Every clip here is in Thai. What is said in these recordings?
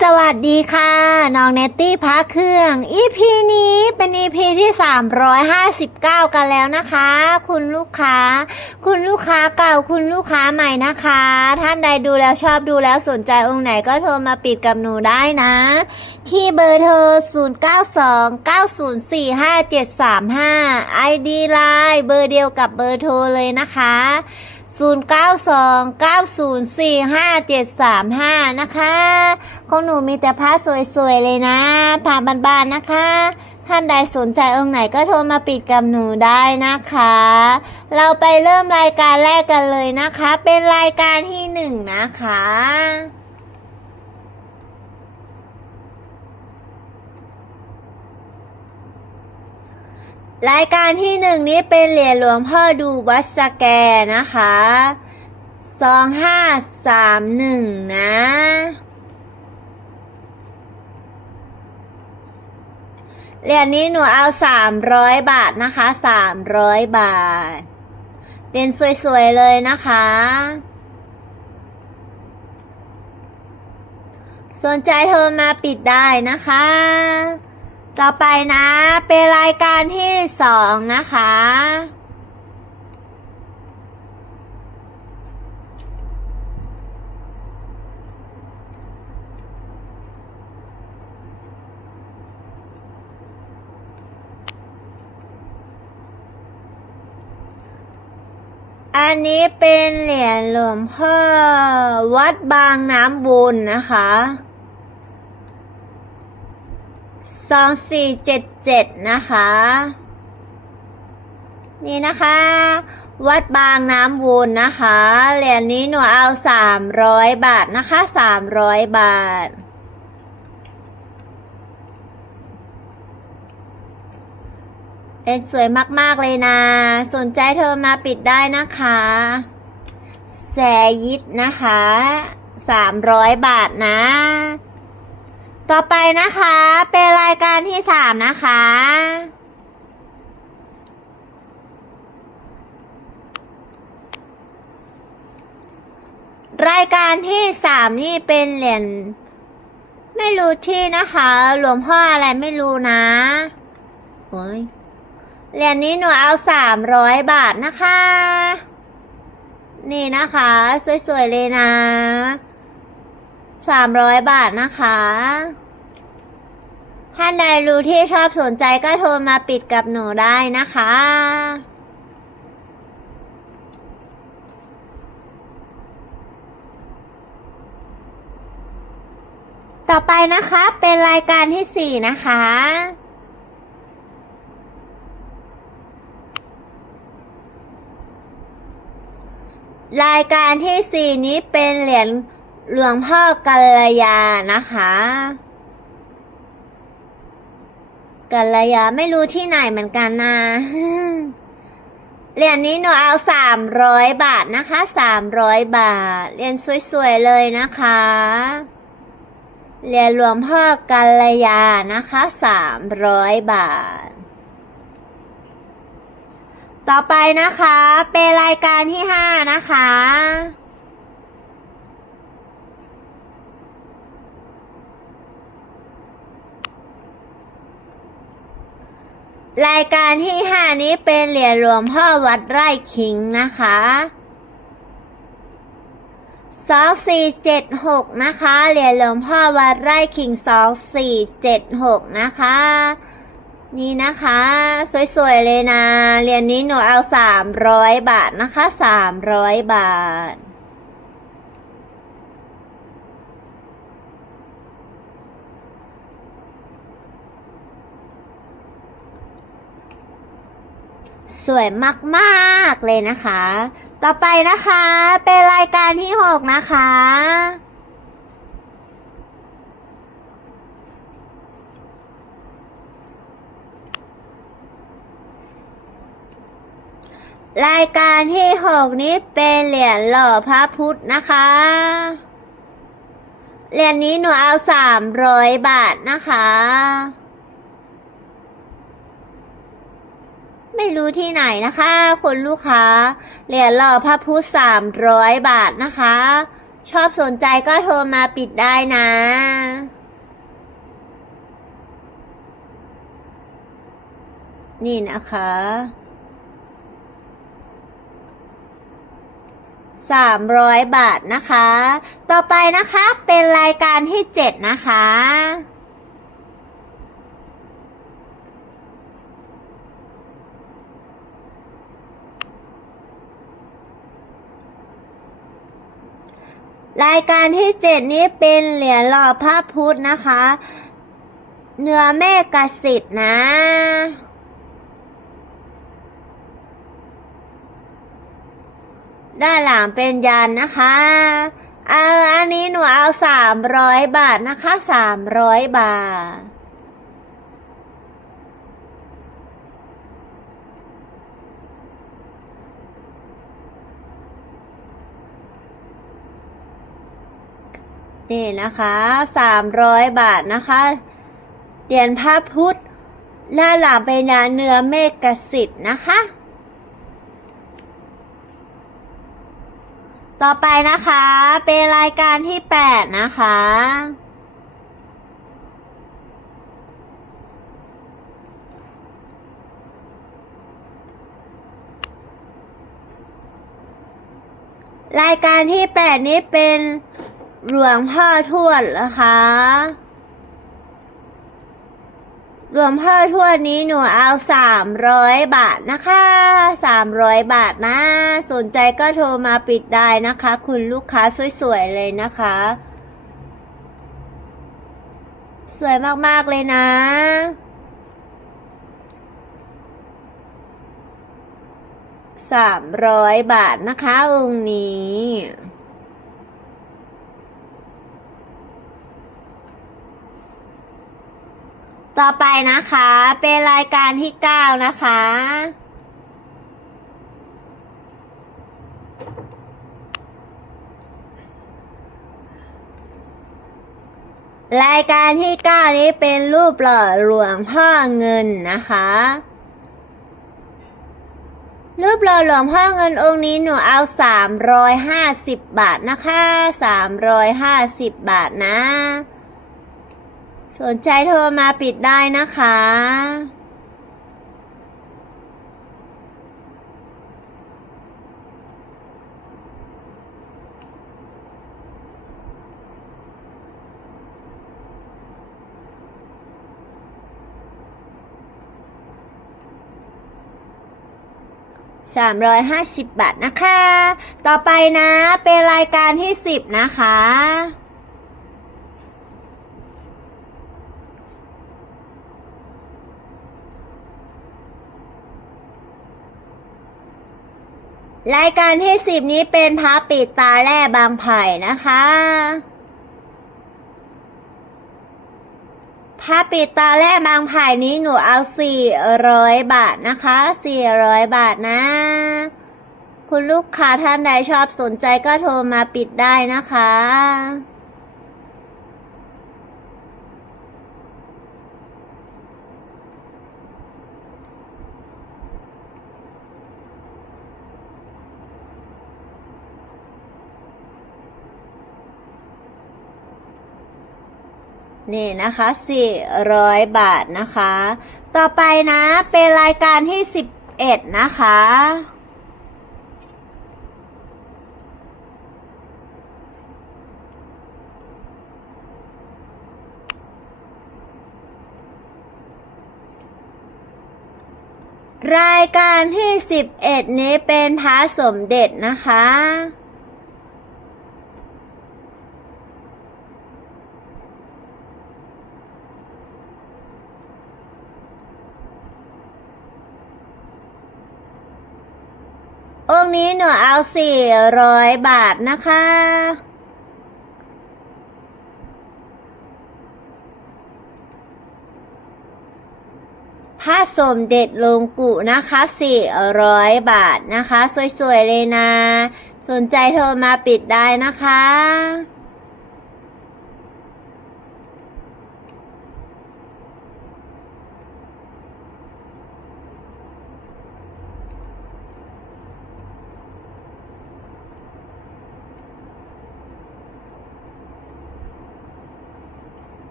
สวัสดีค่ะ น้องเนตตี้พักเครื่อง EP นี้เป็น EP ที่ 359 กันแล้วนะคะ คุณลูกค้า คุณลูกค้าเก่าคุณลูกค้าใหม่นะคะ ท่านใดดูแล้วชอบดูแล้วสนใจองค์ไหนก็โทรมาปิดกับหนูได้นะ ที่เบอร์โทร 0929045735 ID Line เบอร์เดียวกับเบอร์โทรเลยนะคะ 0929045735 นะคะของหนูมีแต่ผ้าสวยๆเลยนะผ้าบานๆนะคะ ท่านใดสนใจองค์ไหนก็โทรมาปิดกับหนูได้นะคะ เราไปเริ่มรายการแรกกันเลยนะคะ เป็นรายการที่หนึ่งนะคะ รายการที่หนึ่งนี้เป็นเหรียญหลวงพ่อดูวัดสแกนะคะสองห้าสามหนึ่งนะ เหรียญนี้หนูเอาสามร้อยบาทนะคะสามร้อยบาทเหรียญสวยๆเลยนะคะ สนใจโทรมาปิดได้นะคะ ต่อไปนะ เป็นรายการที่สองนะคะ อันนี้เป็นเหรียญหลวงพ่อวัดบางน้ำบุญนะคะ สองสี่เจ็ดเจ็ดนะคะ นี่นะคะ วัดบางน้ำวนนะคะ เหรียญนี้หนูเอาสามร้อยบาทนะคะสามร้อยบาทเอ็นสวยมาก ๆ เลยนะ สนใจโทรมาปิดได้นะคะ แสยิดนะคะ สามร้อยบาทนะ ต่อไปนะคะ เป็นรายการที่สามนะคะ รายการที่สามนี่เป็นเหรียญไม่รู้ที่นะคะหลวงพ่ออะไรไม่รู้นะโอ้ยเหรียญนี้หนูเอาสามร้อยบาทนะคะ นี่นะคะ สวยๆเลยนะ สามร้อยบาทนะคะท่านใดรู้ที่ชอบสนใจก็โทรมาปิดกับหนูได้นะคะ ต่อไปนะคะเป็นรายการที่สี่นะคะ รายการที่สี่นี้เป็นเหรียญ หลวงพ่อกัลยานะคะกัลยาไม่รู้ที่ไหนเหมือนกันนะเหรียญนี้หนูเอาสามร้อยบาทนะคะสามร้อยบาทเหรียญสวยๆเลยนะคะเหรียญหลวงพ่อกัลยานะคะสามร้อยบาท ต่อไปนะคะ เป็นรายการที่ห้านะคะ รายการที่ห้านี้เป็นเหรียญหลวงพ่อวัดไร่ขิงนะคะสองสี่เจ็ดหกนะคะ เหรียญหลวงพ่อวัดไร่ขิงสองสี่เจ็ดหกนะคะ นี่นะคะ สวยๆเลยนะ เหรียญนี้หนูเอาสามร้อยบาทนะคะสามร้อยบาท สวยมากๆเลยนะคะ ต่อไปนะคะ เป็นรายการที่หกนะคะ รายการที่หกนี้เป็นเหรียญหล่อพระพุทธนะคะเหรียญนี้หนูเอาสามร้อยบาทนะคะ ไม่รู้ที่ไหนนะคะคุณลูกค้า เหรียญหล่อพระพุทธสามร้อยบาทนะคะ ชอบสนใจก็โทรมาปิดได้นะนี่นะคะสามร้อยบาทนะคะ ต่อไปนะคะ เป็นรายการที่เจ็ดนะคะ รายการที่เจ็ดนี้เป็นเหรียญหล่อพระพุทธนะคะ เนื้อแม่กสิทธิ์นะ ด้านหลังเป็นยันนะคะเอออันนี้หนูเอาสามร้อยบาทนะคะสามร้อยบาท นี่นะคะสามร้อยบาทนะคะ เหรียญพระพุทธด้าหลังเป็นยันเนื้อเมฆกสิทธ์นะคะ ต่อไปนะคะ เป็นรายการที่8นะคะรายการที่ 8 นี้เป็น หลวงพ่อทวดนะคะ หลวงพ่อทวดนี้หนูเอาสามร้อยบาทนะคะสามร้อยบาทนะ สนใจก็โทรมาปิดได้นะคะ คุณลูกค้าสวยๆเลยนะคะ สวยมากๆเลยนะสามร้อยบาทนะคะองค์นี้ ต่อไปนะคะ เป็นรายการที่9นะคะ รายการที่9นี้เป็นรูปหล่อหลวงพ่อเงินนะคะ รูปหล่อหลวงพ่อเงินองค์นี้หนูเอา350บบาทนะคะ350บาทนะ สนใจโทรมาปิดได้นะคะสามร้อยห้าสิบบาทนะคะ ต่อไปนะ เป็นรายการที่สิบนะคะ รายการที่สิบนี้เป็นพระปิดตาแร่บางไผ่นะคะพระปิดตาแร่บางไผ่นี้หนูเอาสี่ร้อยบาทนะคะสี่ร้อยบาทนะ คุณลูกค้าท่านใดชอบสนใจก็โทรมาปิดได้นะคะ นี่นะคะสี่ร้อยบาทนะคะ ต่อไปนะ เป็นรายการที่สิบเอ็ดนะคะรายการที่สิบเอ็ดนี้เป็นพระสมเด็จนะคะ องค์นี้หนูเอาสี่ร้อยบาทนะคะ ผ้าสมเด็จลงกุนะคะสี่ร้อยบาทนะคะ สวย ๆ เลยนะ สนใจโทรมาปิดได้นะคะ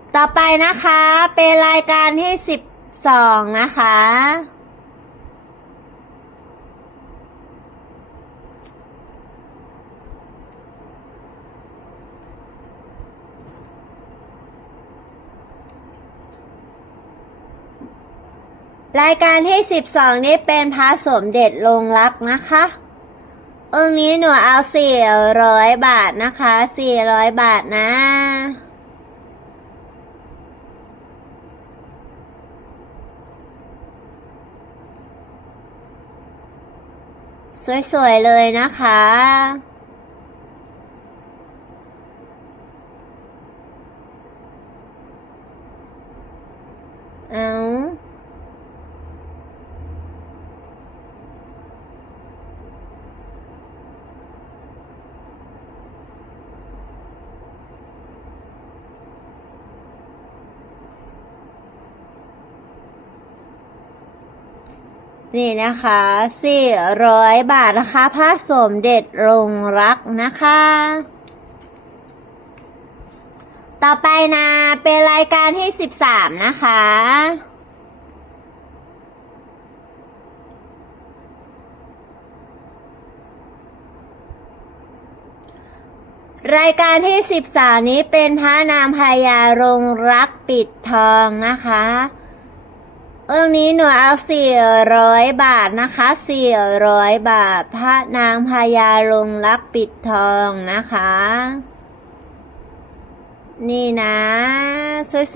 น ต่อไปนะคะ เป็นรายการที่สิบสองนะคะ รายการที่สิบสองนี้เป็นพระสมเด็จลงรักนะคะ องค์นี้หนูเอาสี่ร้อยบาทนะคะสี่ร้อยบาทนะ สวยๆเลยนะคะ เอา นี่นะคะสี่ร้อยบาทนะคะพระสมเด็จรงรักนะคะ ต่อไปนะเป็นรายการที่สิบสามนะคะ รายการที่สิบสามนี้เป็นพระนามพญารงรักปิดทองนะคะ เรื่องนี้หนูเอาสี่ร้อยบาทนะคะสี่ร้อยบาท พระนางพญาลงรักปิดทองนะคะ นี่นะ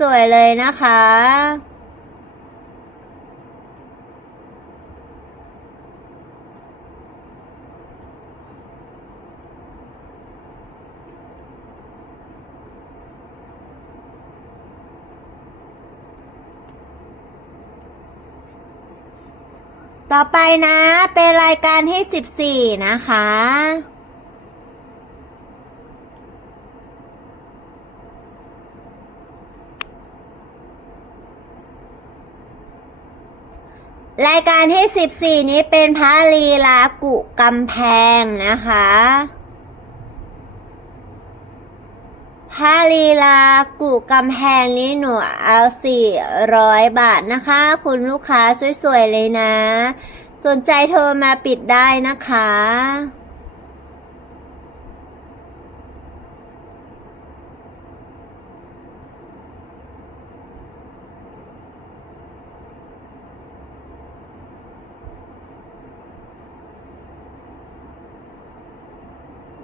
สวย ๆ เลยนะคะ ต่อไปนะ เป็นรายการที่สิบสี่นะคะ รายการที่สิบสี่นี้เป็นพระลีลากุกำแพงนะคะ ถ้าลีลากุกำแพงนี้หนูเอาสี่ร้อยบาทนะคะ คุณลูกค้าสวยๆเลยนะ สนใจโทรมาปิดได้นะคะ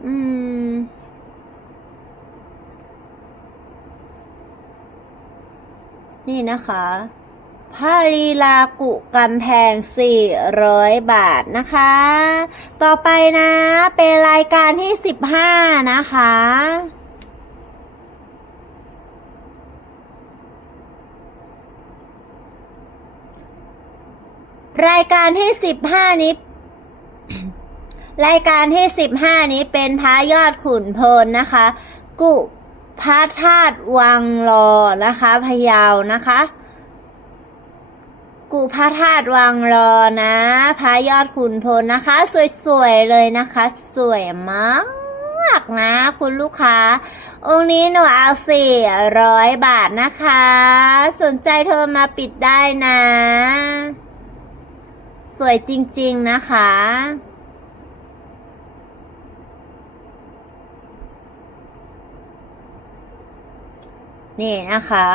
อืม นี่นะคะพาลีลากุกำแพง 400 บาทนะคะ ต่อไปนะเป็นรายการที่ 15 นะคะรายการที่15นี้ รายการที่15นี้เป็นพระยอดขุนพลนะคะ กุ พระธาตุวังรอนะคะพะเยานะคะกุพระธาตุวังรอนะพระยอดขุนพลนะคะ สวยๆเลยนะคะ สวยมากนะคุณลูกค้า องค์นี้หนูเอาสี่ร้อยบาทนะคะ สนใจโทรมาปิดได้นะ สวยจริงๆนะคะ นี่นะคะ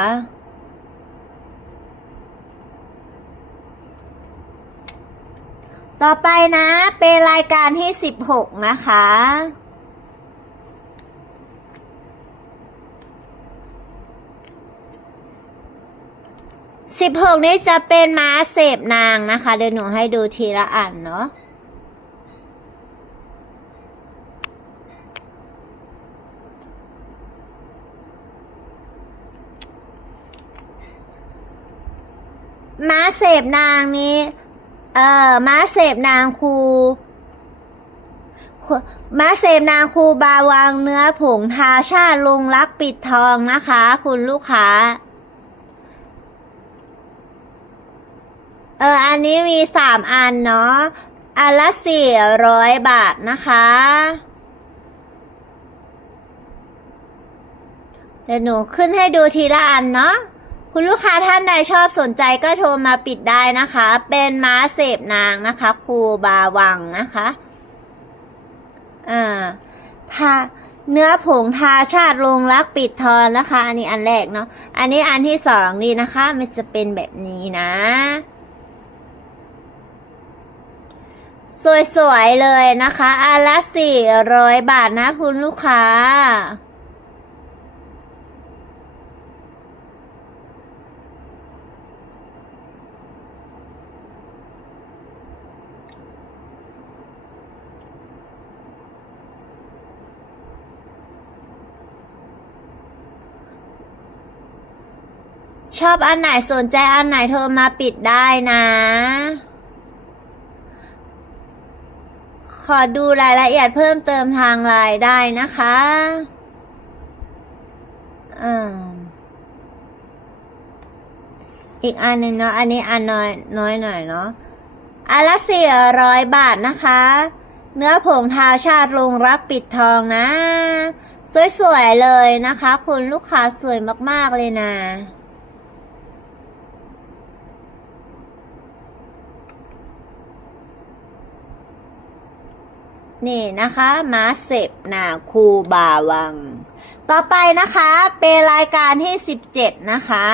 ต่อไปนะ เป็นรายการที่สิบหกนะคะ สิบหกนี้จะเป็นม้าเสพนางนะคะ เดี๋ยวหนูให้ดูทีละอันเนาะ ม้าเสพนางนี้ เอ่อม้าเสพนางครูม้าเสพนางครูบาวางเนื้อผงทาชาลงรักปิดทองนะคะ คุณลูกค้า เออ อันนี้มีสามอันเนาะ อันละสี่ร้อยบาทนะคะ เดี๋ยวหนูขึ้นให้ดูทีละอันเนาะ คุณลูกค้าท่านใดชอบสนใจก็โทรมาปิดได้นะคะ เป็นม้าเสพนางนะคะ ครูบาวังนะคะอ่าทาเนื้อผงทาชาติลงรักปิดทอนนะคะ อันนี้อันแรกเนาะอันนี้อันที่สองนี่นะคะ มันจะเป็นแบบนี้นะ สวยๆเลยนะคะอันละสี่ร้อยบาทนะคุณลูกค้า ชอบอันไหนสนใจอันไหนโทรมาปิดได้นะ ขอดูรายละเอียดเพิ่มเติมทางไลน์ได้นะคะอ่าอีกอันหนึ่งเนาะ อันนี้อันน้อยน้อยหน่อยเนาะอันละสี่ร้อยบาทนะคะ เนื้อผงทาชาติลงรักปิดทองนะ สวยๆเลยนะคะ คุณลูกค้าสวยมากๆเลยนะ นี่นะคะมาเสพนาคูบาวัง ต่อไปนะคะ เป็นรายการที่สิบเจ็ดนะคะ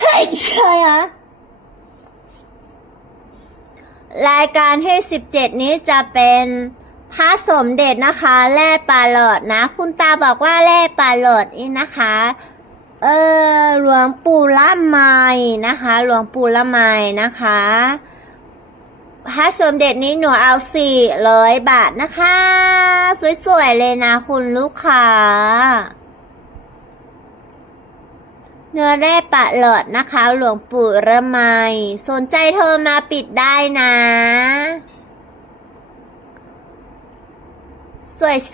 เฮ้ยใช่ฮะรายการที่สิบเจ็ดนี้จะเป็นพระสมเด็จนะคะ แร่ปลาหลอดนะ คุณตาบอกว่าแร่ปลาหลอดนี่นะคะ เออหลวงปู่ละไมนะคะ หลวงปู่ละไมนะคะพระสมเด็จนี้หนูเอาสี่ร้อยบาทนะคะ สวยๆเลยนะคุณลูกค้า เนื้อแร่ปะหลอดนะคะ หลวงปู่ละไมสนใจโทรมาปิดได้นะ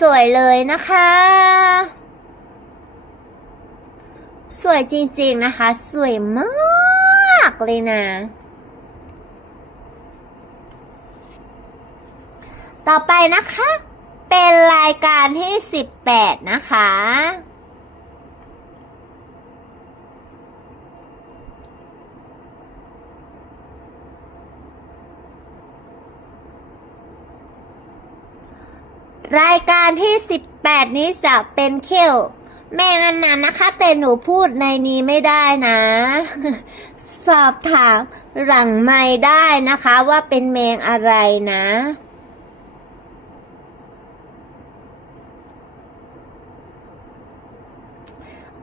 สวยๆเลยนะคะ สวยจริงๆนะคะ สวยมากเลยนะ ต่อไปนะคะ เป็นรายการที่ 18 นะคะ รายการที่ 18 นี้จะเป็นเขี้ยว แม่งอันนั้นนะคะ แต่หนูพูดในนี้ไม่ได้นะ สอบถามหลังไม่ได้นะคะ ว่าเป็นแมงอะไรนะ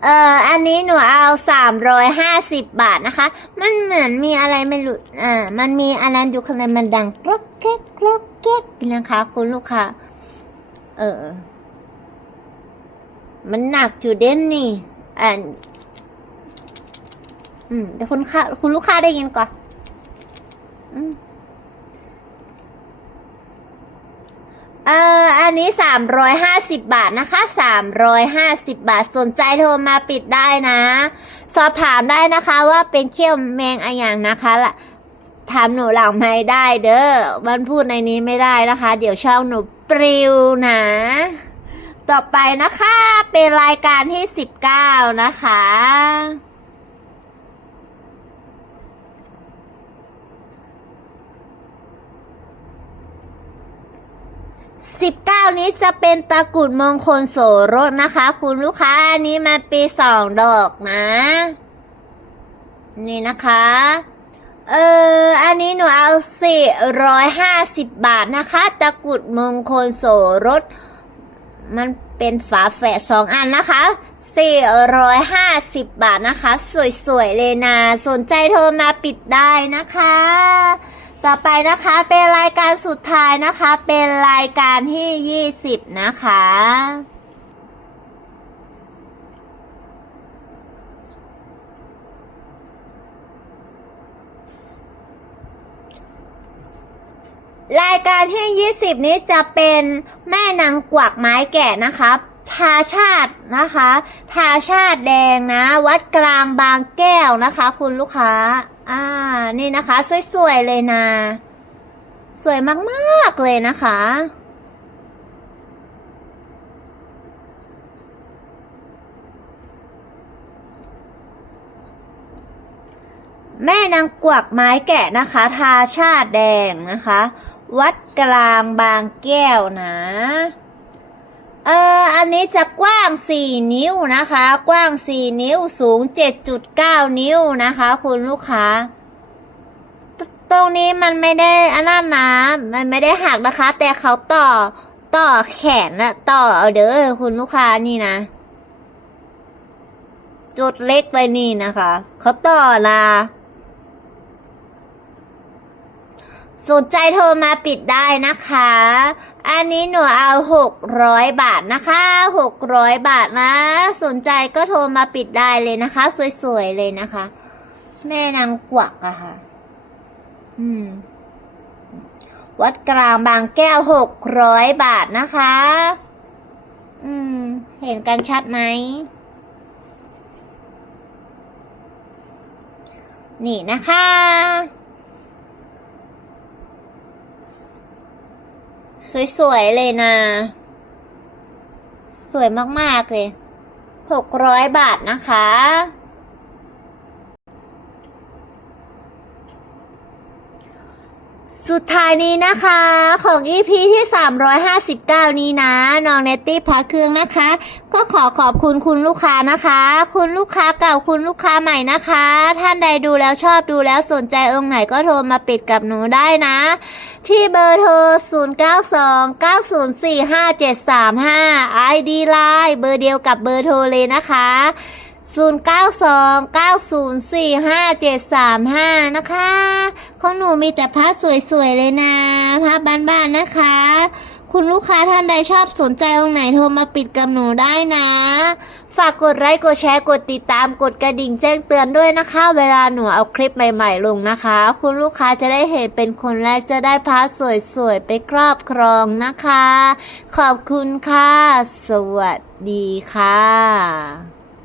เอ่อ อันนี้หนูเอาสามร้อยห้าสิบบาทนะคะ มันเหมือนมีอะไรไม่รู้อ่า มันมีอะไรอยู่ข้างในมันดังกรอกแก๊กกรอกแก๊กนะคะ คุณลูกค้า เออ มันหนักอยู่เด่นนี่อ่าอืมเดี๋ยวคุณค้าคุณลูกค้าได้ยินก่อนอืมเอ่ออันนี้สามร้อยห้าสิบบาทนะคะสามร้อยห้าสิบบาท สนใจโทรมาปิดได้นะ สอบถามได้นะคะว่าเป็นเขี้ยวแมงอะไรอย่างนะคะล่ะ ถามหนูหลังไม่ได้เด้อมันพูดในนี้ไม่ได้นะคะ เดี๋ยวช่องหนูปลิวนะ ต่อไปนะคะ เป็นรายการที่สิบเก้านะคะ สิบเก้านี้จะเป็นตะกุดมงคลโสรสนะคะ คุณลูกค้าอันนี้มาปีสองดอกนะ นี่นะคะ เออ อันนี้หนูเอาสี่ร้อยห้าสิบบาทนะคะ ตะกุดมงคลโสรส มันเป็นฝาแฝดสองอันนะคะสี่ร้อยห้าสิบบาทนะคะ สวยๆเลยนะ สนใจโทรมาปิดได้นะคะ ต่อไปนะคะเป็นรายการสุดท้ายนะคะ เป็นรายการที่ยี่สิบนะคะ รายการที่ 20 นี้จะเป็นแม่นางกวักไม้แก่นะคะทาชาตินะคะทาชาติแดงนะ วัดกลางบางแก้วนะคะ คุณลูกค้า อ่า นี่นะคะ สวยๆเลยนะ สวยมากๆเลยนะคะแม่นางกวักไม้แกะนะคะ ทาชาติแดงนะคะ วัดกลางบางแก้วนะ เออ อันนี้จะกว้าง4นิ้วนะคะ กว้าง4นิ้วสูง7.9นิ้วนะคะ คุณลูกค้าตตรงนี้มันไม่ได้อันนั้นนะมันไม่ได้หักนะคะ แต่เขาต่อต่อแขนนะต่อเอาเด้อคุณลูกค้านี่นะ จุดเล็กไปนี่นะคะ เขาต่อละ สนใจโทรมาปิดได้นะคะ อันนี้หนูเอาหกร้อยบาทนะคะหกร้อยบาทนะ สนใจก็โทรมาปิดได้เลยนะคะ สวยๆเลยนะคะ แม่นางกวักอะค่ะ อืม วัดกลางบางแก้วหกร้อยบาทนะคะ อืม เห็นกันชัดไหมนี่นะคะ สวยๆเลยนะ สวยมากๆเลยหกร้อยบาทนะคะ สุดท้ายนี้นะคะของ EP ที่ 359 นี้นะน้องเนตตี้พักเครื่องนะคะ ก็ขอขอบคุณคุณลูกค้านะคะ คุณลูกค้าเก่าคุณลูกค้าใหม่นะคะ ท่านใดดูแล้วชอบดูแล้วสนใจองค์ไหนก็โทรมาปิดกับหนูได้นะ ที่เบอร์โทร 0929045735 ID Line เบอร์เดียวกับเบอร์โทรเลยนะคะ 0929045735 นะคะ ของหนูมีแต่ผ้าสวยๆเลยนะผ้าบ้านๆนะคะ คุณลูกค้าท่านใดชอบสนใจองค์ไหนโทรมาปิดกับหนูได้นะ ฝากกดไลค์กดแชร์กดติดตามกดกระดิ่งแจ้งเตือนด้วยนะคะ เวลาหนูเอาคลิปใหม่ๆลงนะคะ คุณลูกค้าจะได้เห็นเป็นคนแรกจะได้พาสวยๆไปครอบครองนะคะ ขอบคุณค่ะ สวัสดีค่ะ